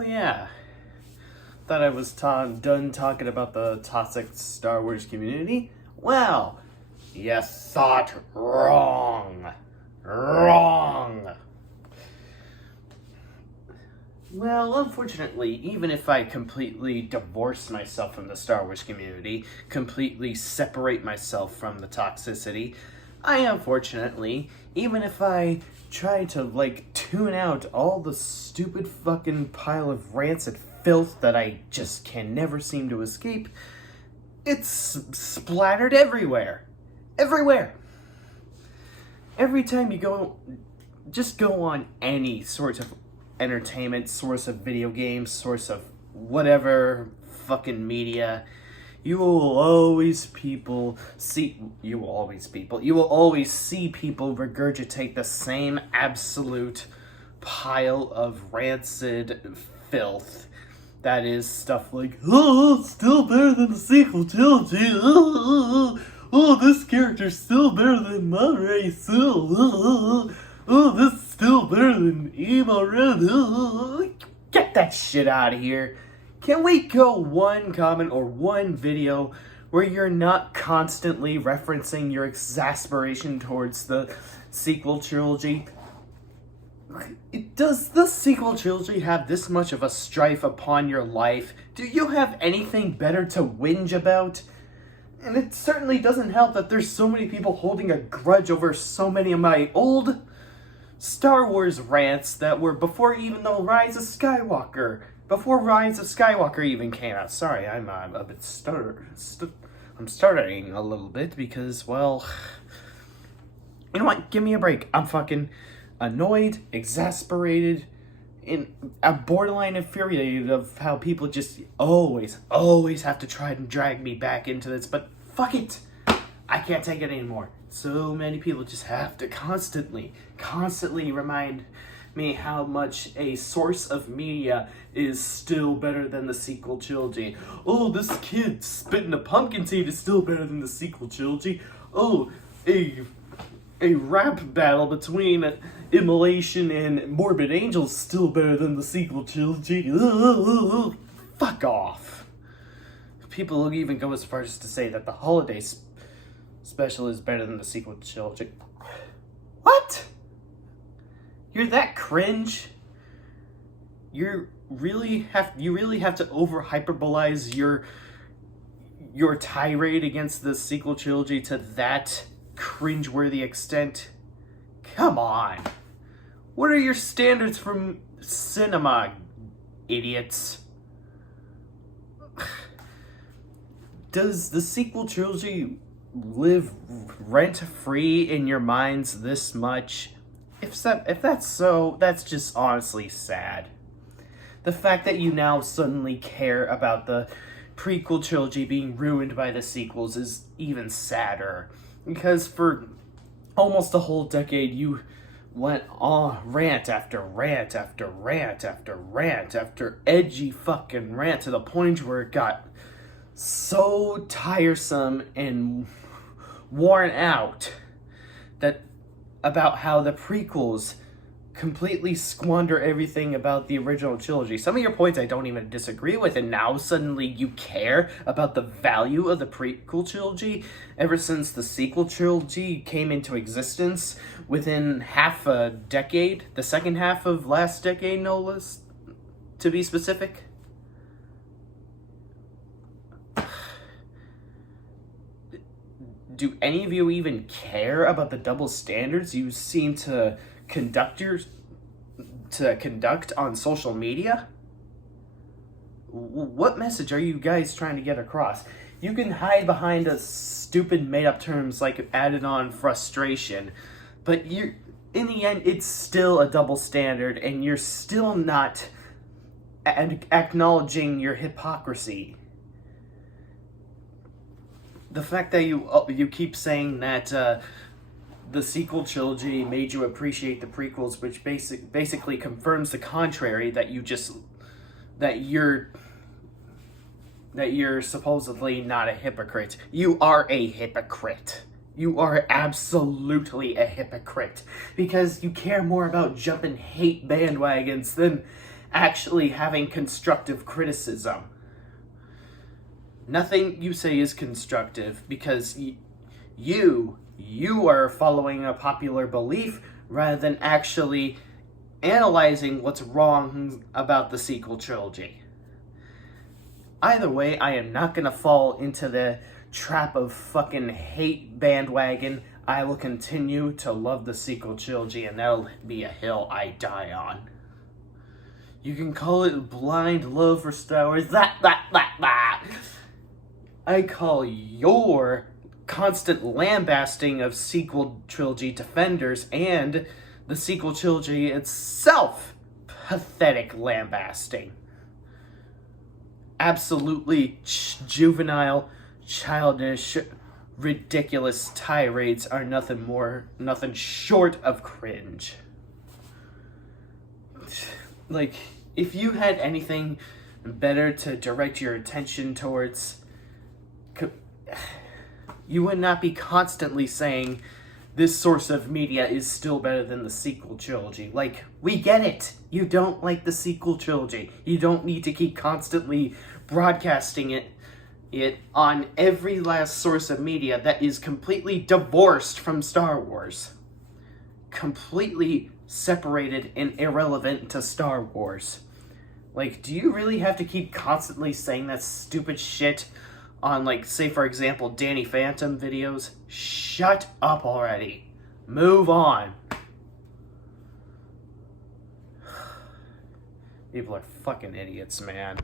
So yeah, thought I was done talking about the toxic Star Wars community. Well, you thought wrong. Wrong. Well, unfortunately, even if I completely divorce myself from the Star Wars community, completely separate myself from the toxicity, I unfortunately, even if I try to, tune out all the stupid fucking pile of rancid filth that I just can never seem to escape, it's splattered everywhere. Everywhere. Every time you go on any sort of entertainment, source of video games, source of whatever fucking media, you will always see people regurgitate the same absolute pile of rancid filth. That is stuff like, oh, it's still better than the sequel trilogy. Oh, this character's still better than my race. Oh, this is still better than Emo Red. Get that shit out of here. Can we go one comment or one video where you're not constantly referencing your exasperation towards the sequel trilogy? Does the sequel trilogy have this much of a strife upon your life? Do you have anything better to whinge about? And it certainly doesn't help that there's so many people holding a grudge over so many of my old Star Wars rants that were before even the Rise of Skywalker. Before Rise of Skywalker even came out. Sorry, I'm a bit I'm stuttering a little bit because, well, you know what? Give me a break. I'm fucking annoyed, exasperated, and I'm borderline infuriated of how people just always have to try and drag me back into this. But fuck it. I can't take it anymore. So many people just have to constantly remind me how much a source of media is still better than the sequel trilogy. Oh, this kid spitting a pumpkin seed is still better than the sequel trilogy. Oh, a rap battle between Immolation and Morbid Angel is still better than the sequel trilogy. Fuck off. People will even go as far as to say that the holiday special is better than the sequel trilogy. What? You're that cringe? You really have to over hyperbolize your tirade against the sequel trilogy to that cringeworthy extent? Come on. What are your standards from cinema, idiots? Does the sequel trilogy live rent-free in your minds this much? If that's so, that's just honestly sad. The fact that you now suddenly care about the prequel trilogy being ruined by the sequels is even sadder. Because for almost a whole decade, you went on rant after rant after rant after rant after edgy fucking rant to the point where it got so tiresome and worn out that about how the prequels completely squander everything about the original trilogy. Some of your points I don't even disagree with, and now suddenly you care about the value of the prequel trilogy ever since the sequel trilogy came into existence within half a decade, the second half of last decade, no less, to be specific. Do any of you even care about the double standards you seem to conduct on social media? What message are you guys trying to get across? You can hide behind a stupid made-up terms like added on frustration, but in the end, it's still a double standard, and you're still not acknowledging your hypocrisy. The fact that you keep saying that the sequel trilogy made you appreciate the prequels, which basically confirms the contrary, that you're supposedly not a hypocrite. You are a hypocrite. You are absolutely a hypocrite because you care more about jumping hate bandwagons than actually having constructive criticism. Nothing you say is constructive because you are following a popular belief rather than actually analyzing what's wrong about the sequel trilogy. Either way, I am not gonna fall into the trap of fucking hate bandwagon. I will continue to love the sequel trilogy, and that'll be a hill I die on. You can call it blind love for Star Wars. I call your constant lambasting of sequel trilogy defenders and the sequel trilogy itself pathetic lambasting. Absolutely juvenile, childish, ridiculous tirades are nothing short of cringe. Like, if you had anything better to direct your attention towards, you would not be constantly saying this source of media is still better than the sequel trilogy. Like, we get it. You don't like the sequel trilogy. You don't need to keep constantly broadcasting it on every last source of media that is completely divorced from Star Wars. Completely separated and irrelevant to Star Wars. Like, do you really have to keep constantly saying that stupid shit on, like, say, for example, Danny Phantom videos? Shut up already. Move on. People are fucking idiots, man.